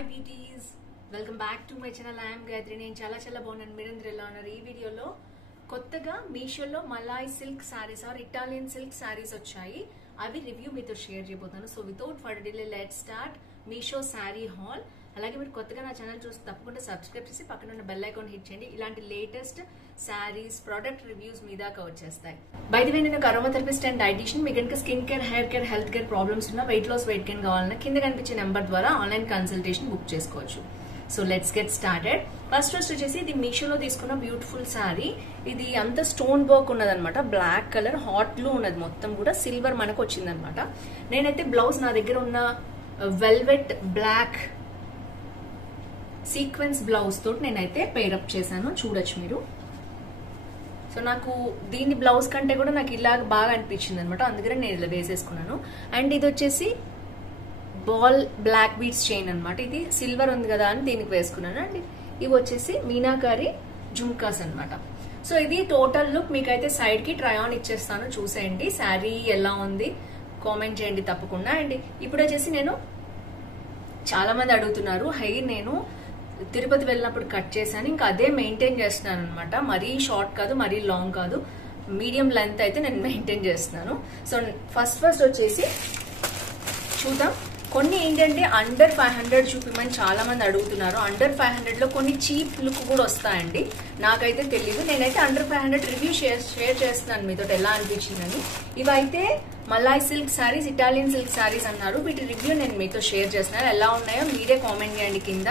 Hi beauties, welcome back to my channel. I'm Gayatri. నేను చాలా బాగున్నాను. మీరందరూ ఎలా ఉన్నారు? ఈ వీడియోలో కొత్తగా మీషోలో malai silk saris or Italian silk saris వచ్చాయి. అవి రివ్యూ మీతో షేర్ చేయబోతాను. So without for delay let start Meesho sari haul. అలాగే మీరు కొత్తగా నా ఛానల్ చూసి తప్పకుండా సబ్స్క్రైబ్ చేసి పక్కన ఉన్న బెల్ ఐకాన్ హిట్ చేయండి. ఇలాంటి లేటెస్ట్ శారీస్ ప్రోడక్ట్ రివ్యూస్ మీ దాకా వచ్చేస్తాయి. బై ది వే, నేను అరోమా థెరపిస్ట్ అండ్ డైటీషియన్. మీకు కనుక skin care, hair care, health care problems ఉన్నా, వెయిట్ లాస్, వెయిట్ గెయిన్ కావాలన్నా కింద కనిపించే నెంబర్ ద్వారా ఆన్లైన్ కన్సల్టేషన్ బుక్ చేసుకోవచ్చు. So let's get started. First వచ్చేసి ఇది మీషోలో తీసుకున్న బ్యూటిఫుల్ శారీ. ఇది అంత స్టోన్ వర్క్ ఉన్నదనమాట. బ్లాక్ కలర్ హాట్ లో ఉన్నది, మొత్తం కూడా సిల్వర్ మనకు వచ్చిందనమాట. నేనైతే బ్లౌజ్ నా దగ్గర ఉన్న వెల్వెట్ బ్లాక్ సీక్వెన్స్ బ్లౌజ్ తోటి నేనైతే పేరప్ చేశాను, చూడొచ్చు మీరు. సో నాకు దీని బ్లౌజ్ కంటే కూడా నాకు ఇలాగ బాగా అనిపించింది అనమాట, అందుకనే నేను ఇలా వేసేసుకున్నాను. అండ్ ఇది వచ్చేసి బాల్ బ్లాక్ బీడ్స్ చైన్ అనమాట. ఇది సిల్వర్ ఉంది కదా అని దీనికి వేసుకున్నాను. అండ్ ఇవి వచ్చేసి మీనాకారి జుమ్కాస్ అనమాట. సో ఇది టోటల్ లుక్. మీకైతే సైడ్ కి ట్రై ఆన్ ఇచ్చేస్తాను, చూసేయండి. శారీ ఎలా ఉంది కామెంట్ చేయండి తప్పకుండా. అండ్ ఇప్పుడు వచ్చేసి నేను చాలా మంది అడుగుతున్నారు, హెయిర్ నేను తిరుపతి వెళ్ళినప్పుడు కట్ చేశాను, ఇంకా అదే మెయింటైన్ చేస్తున్నాను అనమాట. మరీ షార్ట్ కాదు, మరీ లాంగ్ కాదు, మీడియం లెంత్ అయితే నేను మెయింటైన్ చేస్తున్నాను. సో ఫస్ట్ వచ్చేసి చూద్దాం. కొన్ని ఏంటంటే అండర్ 500 చూపిమని చాలా మంది అడుగుతున్నారు. అండర్ 500 లో కొన్ని చీప్ లుక్ కూడా వస్తాయండి. నాకైతే తెలీదు, నేనైతే అండర్ 500 రివ్యూ షేర్ చేస్తున్నాను మీతో ఎలా అనిపించిందని. ఇవైతే Malay silk saris, Italian silk saris అన్నారు. వీటి రివ్యూ నేను మీతో షేర్ చేస్తున్నాను. ఎలా ఉన్నాయో మీరే కామెంట్ చేయండి కింద.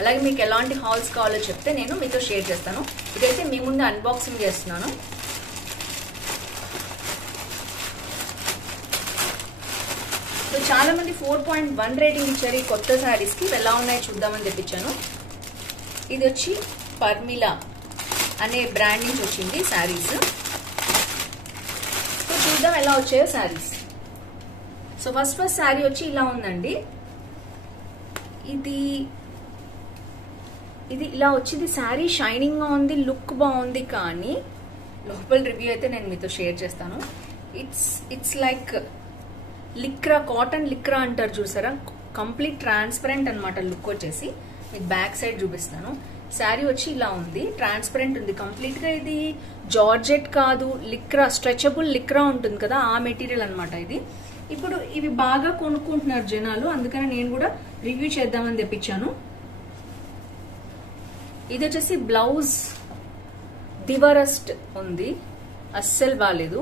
అలాగే మీకు ఎలాంటి హాల్స్ కావాలో చెప్తే నేను మీతో షేర్ చేస్తాను. ఇదైతే మీ ముందు అన్బాక్సింగ్ చేస్తున్నాను. సో చాలా మంది 4.1 రేటింగ్ ఇచ్చారు ఈ కొత్త శారీస్ కి. ఎలా ఉన్నాయో చూద్దామని తెప్పించాను. ఇది వచ్చి పర్మిలా అనే బ్రాండ్ నుంచి వచ్చింది శారీస్. సో చూద్దాం ఎలా వచ్చాయో శారీస్. సో ఫస్ట్ శారీ వచ్చి ఇలా ఉందండి. ఇది ఇలా వచ్చింది. శారీ షైనింగ్ గా ఉంది, లుక్ బాగుంది. కానీ లోపల రివ్యూ అయితే నేను మీతో షేర్ చేస్తాను. ఇట్స్ లైక్ లిక్రా, కాటన్ లిక్రా అంటారు చూసారా, కంప్లీట్ ట్రాన్స్పరెంట్ అనమాట లుక్ వచ్చేసి. మీకు బ్యాక్ సైడ్ చూపిస్తాను. శారీ వచ్చి ఇలా ఉంది, ట్రాన్స్పరెంట్ ఉంది కంప్లీట్ గా. ఇది జార్జెట్ కాదు, లిక్రా, స్ట్రెచబుల్ లిక్రా ఉంటుంది కదా, ఆ మెటీరియల్ అనమాట ఇది. ఇప్పుడు ఇవి బాగా కొనుక్కుంటున్నారు జనాలు, అందుకని నేను కూడా రివ్యూ చేద్దామని తెప్పించాను. ఇది వచ్చేసి బ్లౌజ్ దివరస్ట్ ఉంది, అస్సలు బాగాలేదు.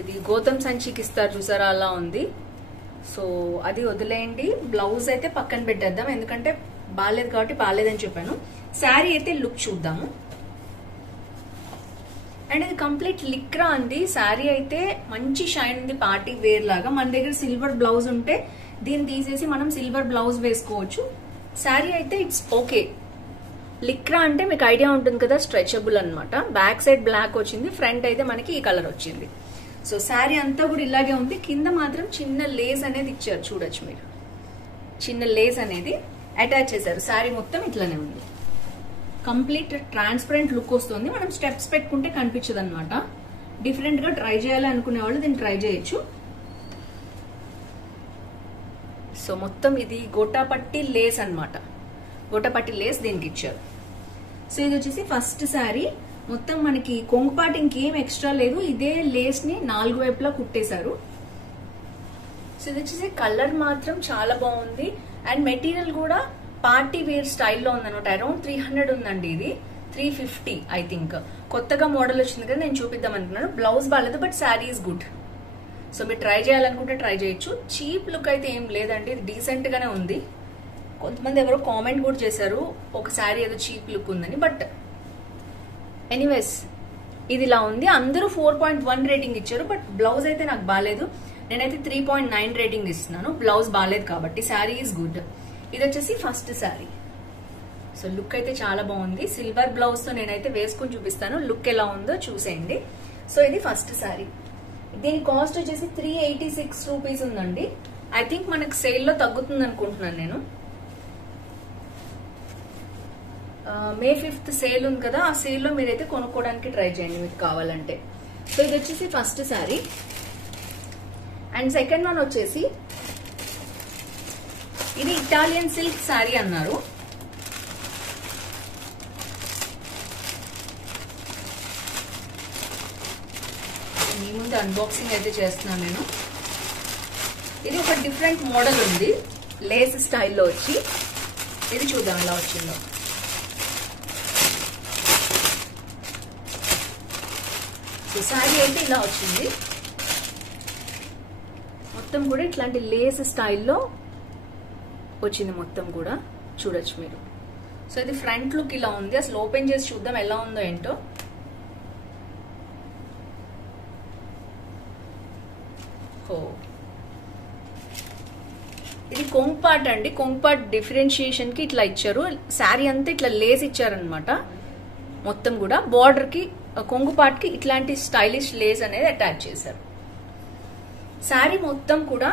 ఇది గౌతమ్ సంచికి ఇస్తారు చూసారా, అలా ఉంది. సో అది వదిలేయండి, బ్లౌజ్ అయితే పక్కన పెట్టేద్దాం, ఎందుకంటే బాగాలేదు కాబట్టి బాగాలేదని చెప్పాను. శారీ అయితే లుక్ చూద్దాము. అండ్ ఇది కంప్లీట్ లిక్రా అండి. శారీ అయితే మంచి షైన్ ఉంది, పార్టీ వేర్ లాగా. మన దగ్గర సిల్వర్ బ్లౌజ్ ఉంటే దీన్ని తీసేసి మనం సిల్వర్ బ్లౌజ్ వేసుకోవచ్చు. శారీ అయితే ఇట్స్ ఓకే. లిక్రా అంటే మీకు ఐడియా ఉంటుంది కదా, స్ట్రెచబుల్ అనమాట. బ్యాక్ సైడ్ బ్లాక్ వచ్చింది, ఫ్రంట్ అయితే మనకి ఈ కలర్ వచ్చింది. సో శారీ అంతా కూడా ఇలాగే ఉంది. కింద మాత్రం చిన్న లేస్ అనేది ఇచ్చారు, చూడొచ్చు మీరు. చిన్న లేస్ అనేది అటాచ్ చేశారు. శారీ మొత్తం ఇట్లానే ఉంది. కంప్లీట్ ట్రాన్స్పరెంట్ లుక్ వస్తుంది. మనం స్టెప్స్ పెట్టుకుంటే కనిపించదు అనమాట. డిఫరెంట్ గా ట్రై చేయాలి అనుకునే వాళ్ళు దీన్ని ట్రై చేయొచ్చు. సో మొత్తం ఇది గోటాపట్టి లేస్ అనమాట. గోటాపట్టి లేస్ దీనికి ఇచ్చారు. సో ఇది వచ్చేసి ఫస్ట్ శారీ. మొత్తం మనకి కొంగుపాటి ఇంకేం ఎక్స్ట్రా లేదు, ఇదే లేస్ ని 4 వైపులా కుట్టేశారు. సో ఇది వచ్చేసి కలర్ మాత్రం చాలా బాగుంది. అండ్ మెటీరియల్ కూడా పార్టీ వేర్ స్టైల్లో ఉందన్నమాట. అరౌండ్ 300 ఉందండి, ఇది 350 ఐ థింక్. కొత్తగా మోడల్ వచ్చింది కదా, నేను చూపిద్దాం అనుకున్నాను. బ్లౌజ్ బాగాలేదు, but sari is good. So మీరు ట్రై చేయాలనుకుంటే ట్రై చేయొచ్చు. చీప్ లుక్ అయితే ఏం లేదండి, ఇది డీసెంట్ గానే ఉంది. కొంతమంది ఎవరో కామెంట్ కూడా చేశారు ఒక శారీ ఏదో చీప్ లుక్ ఉందని, బట్ ఎనీవేస్ ఇది ఇలా ఉంది. అందరూ 4.1 రేటింగ్ ఇచ్చారు, బట్ బ్లౌజ్ అయితే నాకు బాగాలేదు. నేనైతే 3.9 రేటింగ్ ఇస్తున్నాను, బ్లౌజ్ బాగాలేదు కాబట్టి. Sari is good. ఇది వచ్చేసి ఫస్ట్ శారీ. సో లుక్ అయితే చాలా బాగుంది. సిల్వర్ బ్లౌజ్ తో నేనైతే వేసుకుని చూపిస్తాను, లుక్ ఎలా ఉందో చూసేయండి. సో ఇది ఫస్ట్ శారీ. దీని కాస్ట్ వచ్చేసి 386 రూపీస్ ఉందండి. ఐ థింక్ మనకు సేల్లో తగ్గుతుంది అనుకుంటున్నాను నేను. May 5th సేల్ ఉంది కదా, ఆ సేల్ లో మీరైతే కొనుక్కోవడానికి ట్రై చేయండి మీకు కావాలంటే. సో ఇది వచ్చేసి first sari. And second one వచ్చేసి ఇది ఇటాలియన్ సిల్క్ శారీ అన్నారు. మీ ముందు అన్బాక్సింగ్ అయితే చేస్తున్నాను నేను. ఇది ఒక డిఫరెంట్ మోడల్ ఉంది, లేస్ స్టైల్లో వచ్చి. ఇది చూద్దాం ఎలా వచ్చిందో. శారీ అయితే ఇలా వచ్చింది. మొత్తం కూడా ఇట్లాంటి లేస్ స్టైల్లో వచ్చింది మొత్తం కూడా, చూడొచ్చు మీరు. సో ఇది ఫ్రంట్ లుక్ ఇలా ఉంది. అసలు ఓపెన్ చేసి చూద్దాం ఎలా ఉందో ఏంటో. ఇది కొంగుపాట్ అండి. కొంగుపాట్ డిఫరెన్షియేషన్ కి ఇట్లా ఇచ్చారు. శారీ అంతా ఇట్లా లేస్ ఇచ్చారనమాట. మొత్తం కూడా బార్డర్ కి కొంగుపాట్ కి ఇట్లాంటి స్టైలిష్ లేస్ అనేది అటాచ్ చేశారు. శారీ మొత్తం కూడా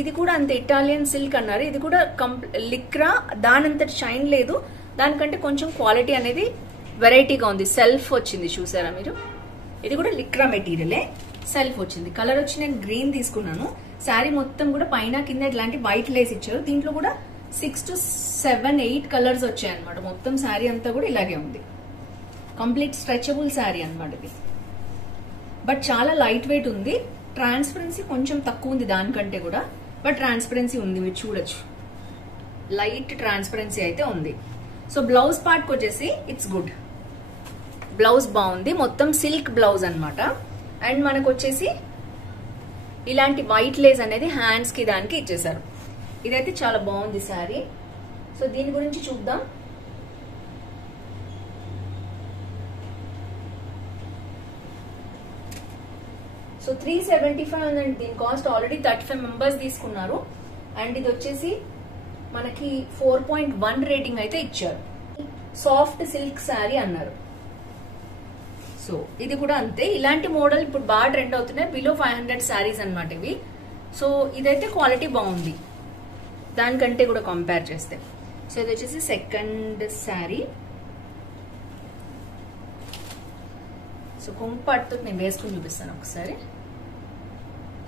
ఇది కూడా అంతే ఇటాలియన్ సిల్క్ అన్నారు. ఇది కూడా లిక్రా, దానంతటి షైన్ లేదు, దానికంటే కొంచెం క్వాలిటీ అనేది వెరైటీగా ఉంది. సెల్ఫ్ వచ్చింది చూసారా మీరు. ఇది కూడా లిక్రా మెటీరియలే, సెల్ఫ్ వచ్చింది. కలర్ వచ్చి నేను గ్రీన్ తీసుకున్నాను. శారీ మొత్తం కూడా పైన కింద ఇట్లాంటి వైట్ లేస్ ఇచ్చారు. దీంట్లో కూడా 6 to 7, 8 కలర్స్ వచ్చాయి అనమాట. మొత్తం శారీ అంతా కూడా ఇలాగే ఉంది. కంప్లీట్ స్ట్రెచబుల్ శారీ అనమాట ఇది. బట్ చాలా లైట్ వెయిట్ ఉంది. ట్రాన్స్పరెన్సీ కొంచెం తక్కువ ఉంది దానికంటే కూడా, బట్ ట్రాన్స్పరెన్సీ ఉంది, మీరు చూడొచ్చు. లైట్ ట్రాన్స్పరెన్సీ అయితే ఉంది. సో బ్లౌజ్ పార్ట్ వచ్చేసి ఇట్స్ గుడ్. బ్లౌజ్ బాగుంది, మొత్తం సిల్క్ బ్లౌజ్ అనమాట. అండ్ మనకు వచ్చేసి ఇలాంటి వైట్ లేస్ అనేది హ్యాండ్స్ కి దానికి ఇచ్చేసారు. ఇదైతే చాలా బాగుంది శారీ. సో దీని గురించి చూద్దాం. సో 375 ఉందండి దీని కాస్ట్. ఆల్రెడీ 35 మెంబర్స్ తీసుకున్నారు. అండ్ ఇది వచ్చేసి మనకి 4.1 రేటింగ్ అయితే ఇచ్చారు. సాఫ్ట్ సిల్క్ శారీ అన్నారు. సో ఇది కూడా అంతే. ఇలాంటి మోడల్ ఇప్పుడు బాగా ట్రెండ్ అవుతున్నాయి. బిలో 500 శారీస్ అనమాట ఇవి. సో ఇదైతే క్వాలిటీ బాగుంది దానికంటే కూడా కంపేర్ చేస్తే. సో ఇది వచ్చేసి సెకండ్ శారీ. సో కొంగుపాటుతో నేను వేసుకుని చూపిస్తాను ఒకసారి.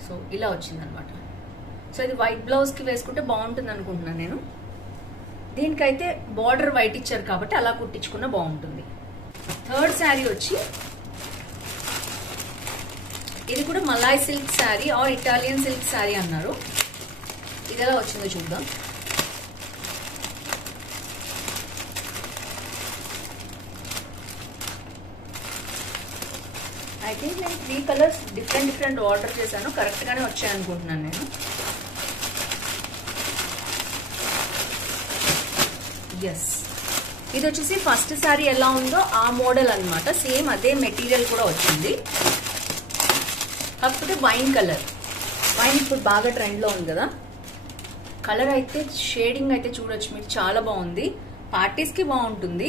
సో ఇలా వచ్చింది అనమాట. సో ఇది వైట్ బ్లౌజ్ కి వేసుకుంటే బాగుంటుంది అనుకుంటున్నాను నేను. దీనికైతే బార్డర్ వైట్ ఇచ్చారు కాబట్టి అలా కుట్టించుకున్నా బాగుంటుంది. థర్డ్ శారీ వచ్చి ఇది కూడా malai silk sari or Italian silk sari అన్నారు. ఇది ఎలా వచ్చిందో చూద్దాం. ఐ థింక్ నేను 3 కలర్స్ డిఫరెంట్ ఆర్డర్ చేశాను. కరెక్ట్ గానే వచ్చాయి అనుకుంటున్నాను నేను. ఎస్, ఇది వచ్చేసి ఫస్ట్ శారీ ఎలా ఉందో ఆ మోడల్ అనమాట. సేమ్ అదే మెటీరియల్ కూడా వచ్చింది. కాకపోతే వైన్ కలర్. వైన్ ఇప్పుడు బాగా ట్రెండ్ లో ఉంది కదా. కలర్ అయితే షేడింగ్ అయితే చూడొచ్చు మీరు, చాలా బాగుంది. పార్టీస్ కి బాగుంటుంది,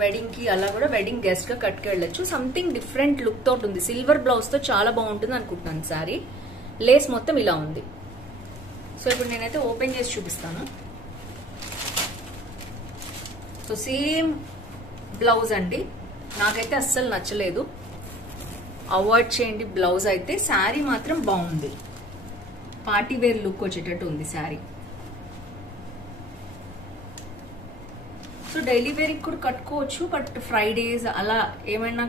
వెడ్డింగ్ కి అలా కూడా వెడ్డింగ్ గెస్ట్ గా కట్టుకెళ్ళచ్చు. సంథింగ్ డిఫరెంట్ లుక్ తోటి ఉంది. సిల్వర్ బ్లౌజ్ తో చాలా బాగుంటుంది అనుకుంటున్నాను శారీ. లేస్ మొత్తం ఇలా ఉంది. సో ఇప్పుడు నేనైతే ఓపెన్ చేసి చూపిస్తాను. సో సేమ్ బ్లౌజ్ అండి. నాకైతే అస్సలు నచ్చలేదు, అవాయిడ్ చేయండి బ్లౌజ్ అయితే. శారీ మాత్రం బాగుంది, పార్టీ వేర్ లుక్ వచ్చేటట్టు ఉంది శారీ. సో డైలీ వేర్ కూడా కట్టుకోవచ్చు, బట్ ఫ్రైడేస్ అలా ఏమైనా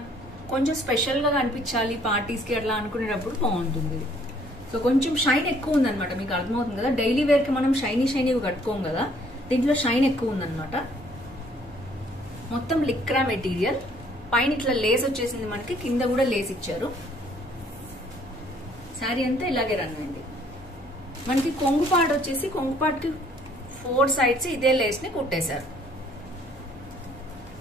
కొంచెం స్పెషల్ గా కనిపించాలి పార్టీస్ కి అట్లా అనుకునేటప్పుడు బాగుంటుంది. సో కొంచెం షైన్ ఎక్కువ ఉందన్నమాట, మీకు అర్థమవుతుంది కదా. డైలీ వేర్ కి మనం షైనీవి కట్టుకోం కదా, దీంట్లో షైన్ ఎక్కువ ఉందన్నమాట. మొత్తం లిక్రా మెటీరియల్, పైన ఇట్లా లేస్ వచ్చేసింది మనకి, కింద కూడా లేస్ ఇచ్చారు. శారీ అంతా ఇలాగే రన్ అయింది. మనకి కొంగుపాటు వచ్చేసి కొంగుపాటుకి 4 సైడ్స్ ఇదే లేస్ ని కుట్టేశారు.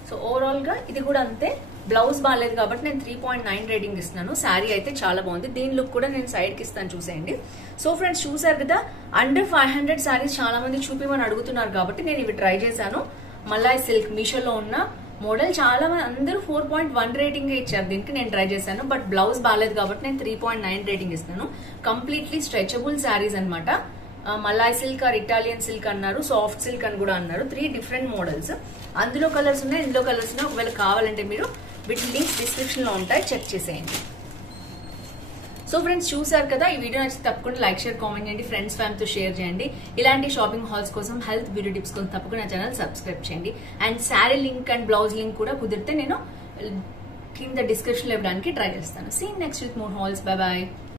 సో ఓవరాల్ గా ఇది కూడా అంతే. బ్లౌజ్ బాగాలేదు కాబట్టి నేను 3.9 రేటింగ్ ఇస్తున్నాను. శారీ అయితే చాలా బాగుంది. దీని లుక్ కూడా నేను సైడ్ కి ఇస్తాను, చూసేయండి. సో ఫ్రెండ్స్ చూసారు కదా, అండర్ 500 శారీస్ చాలా మంది చూపిమని అడుగుతున్నారు కాబట్టి నేను ఇవి ట్రై చేశాను. మలాయ్ సిల్క్ మీషోలో ఉన్న మోడల్ చాలా మంది అందరూ 4.1 రేటింగ్ ఇచ్చారు దీనికి. నేను ట్రై చేశాను, బట్ బ్లౌజ్ బాగాలేదు కాబట్టి నేను 3.9 రేటింగ్ ఇస్తున్నాను. కంప్లీట్లీ స్ట్రెచబుల్ శారీస్ అనమాట. Malai silk or Italian silk అన్నారు, సాఫ్ట్ సిల్క్ అని కూడా అన్నారు. 3 డిఫరెంట్ మోడల్స్. అందులో కలర్స్ ఉన్నాయి, ఇందులో కలర్స్ ఉన్నాయి. ఒకవేళ కావాలంటే మీరు వీటి లింక్స్ డిస్క్రిప్షన్ లో ఉంటాయి, చెక్ చేసేయండి. సో ఫ్రెండ్స్ చూసారు కదా, ఈ వీడియో నచ్చితే తప్పకుండా లైక్ షేర్ కామెంట్ చేయండి, ఫ్రెండ్స్ ఫ్యామిలీతో షేర్ చేయండి. ఇలాంటి షాపింగ్ హాల్స్ కోసం, హెల్త్ బ్యూటీ టిప్స్ కోసం తప్పకుండా నా ఛానల్ సబ్స్క్రైబ్ చేయండి. And sari link and blouse link కూడా కుదిరితే నేను కింద డిస్క్రిప్షన్ లో ఇవ్వడానికి ట్రై చేస్తాను. See next with more hauls. Bye bye.